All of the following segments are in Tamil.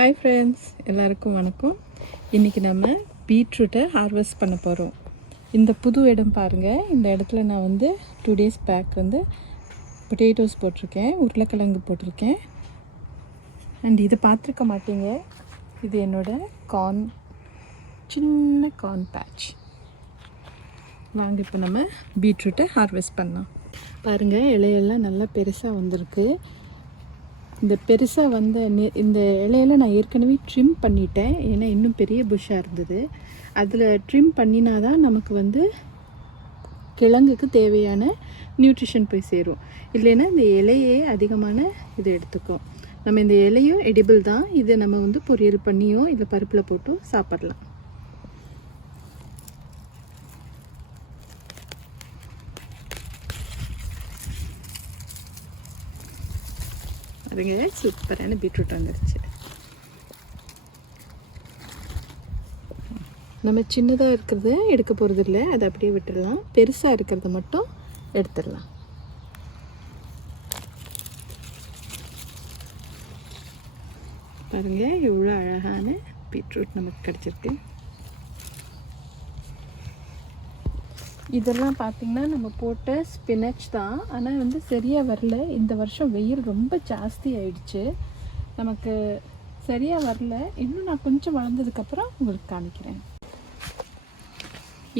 ஹாய் ஃப்ரெண்ட்ஸ் எல்லாருக்கும் வணக்கம். இன்றைக்கி நம்ம பீட்ரூட்டை ஹார்வெஸ்ட் பண்ண போகிறோம் இந்த புது இடம் பாருங்கள் இந்த இடத்துல நான் வந்து டூ டேஸ் பேக் வந்து பொட்டேட்டோஸ் போட்டிருக்கேன். உருளைக்கிழங்கு போட்டிருக்கேன். அண்ட் இது பார்த்துருக்க மாட்டீங்க. இது என்னோடய கார்ன் சின்ன கார்ன் பேட்ச் வாங்க இப்போ நம்ம பீட்ரூட்டை ஹார்வெஸ்ட் பண்ணலாம். பாருங்கள் இலையெல்லாம் நல்லா பெருசாக வந்திருக்கு. இந்த பெருசாக வந்த நெ- இந்த இலையில நான் ஏற்கனவே ட்ரிம் பண்ணிட்டேன். ஏன்னா இன்னும் பெரிய புஷ்ஷாக இருந்தது. அதில் ட்ரிம் பண்ணினா தான் நமக்கு வந்து கிழங்குக்கு தேவையான நியூட்ரிஷன் போய் சேரும். இல்லைன்னா இந்த இலையே அதிகமான இது எடுத்துக்கும். நம்ம இந்த இலையும் எடிபிள் தான். இதை நம்ம வந்து பொரியல் பண்ணியோ இல்லை பருப்பில் போட்டோ சாப்பிட்லாம். அதுங்க சூப்பரான பீட்ரூட் வந்துருச்சு. நம்ம சின்னதாக இருக்கிறத எடுக்க போகிறது இல்லை அதை அப்படியே விட்டுடலாம் பெருசாக இருக்கிறத மட்டும் எடுத்துடலாம். பாருங்க எவ்வளோ அழகான பீட்ரூட் நமக்கு கிடச்சிருக்கு. இதெல்லாம் பார்த்திங்கன்னா நம்ம போட்ட ஸ்பினச் தான். ஆனால் வந்து சரியாக வரல. இந்த வருஷம் வெயில் ரொம்ப ஜாஸ்தி ஆயிடுச்சு. நமக்கு சரியாக வரல. இன்னும் நான் கொஞ்சம் வளர்ந்ததுக்கப்புறம் உங்களுக்கு காமிக்கிறேன்.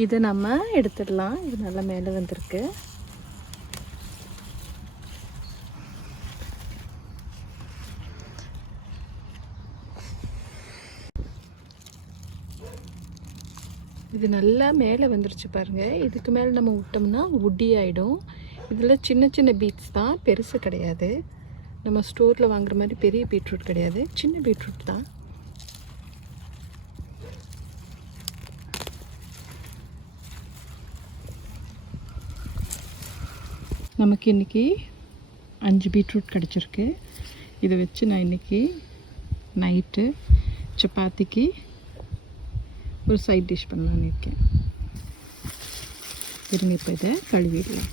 இதை நம்ம எடுத்துடலாம். இது நல்லா மேலே வந்திருக்கு. இது நல்லா மேலே வந்துருச்சு பாருங்கள் இதுக்கு மேலே நம்ம விட்டோம்னா உட்டி ஆகிடும் இதில் சின்ன சின்ன பீட்ஸ் தான் பெருசு கிடையாது. நம்ம ஸ்டோரில் வாங்குற மாதிரி பெரிய பீட்ரூட் கிடையாது. சின்ன பீட்ரூட் தான். நமக்கு இன்றைக்கி அஞ்சு பீட்ரூட் கிடச்சிருக்கு. இதை வச்சு நான் இன்றைக்கி நைட்டு சப்பாத்திக்கு ஒரு சைட் டிஷ் பண்ணலான்னு இருக்கேன். இருங்க இப்போ இதை கழுவிடலாம்.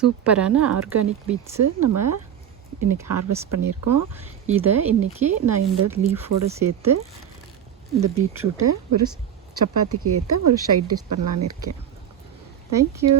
சூப்பரான ஆர்கானிக் பீட்ஸு நம்ம இன்றைக்கி ஹார்வெஸ்ட் பண்ணியிருக்கோம். இதை இன்றைக்கி நான் இந்த லீஃபோடு சேர்த்து இந்த பீட்ரூட்டை ஒரு சப்பாத்திக்கு ஏற்ற ஒரு ஷைட் டிஷ் பண்ணலான்னு இருக்கேன். தேங்க்யூ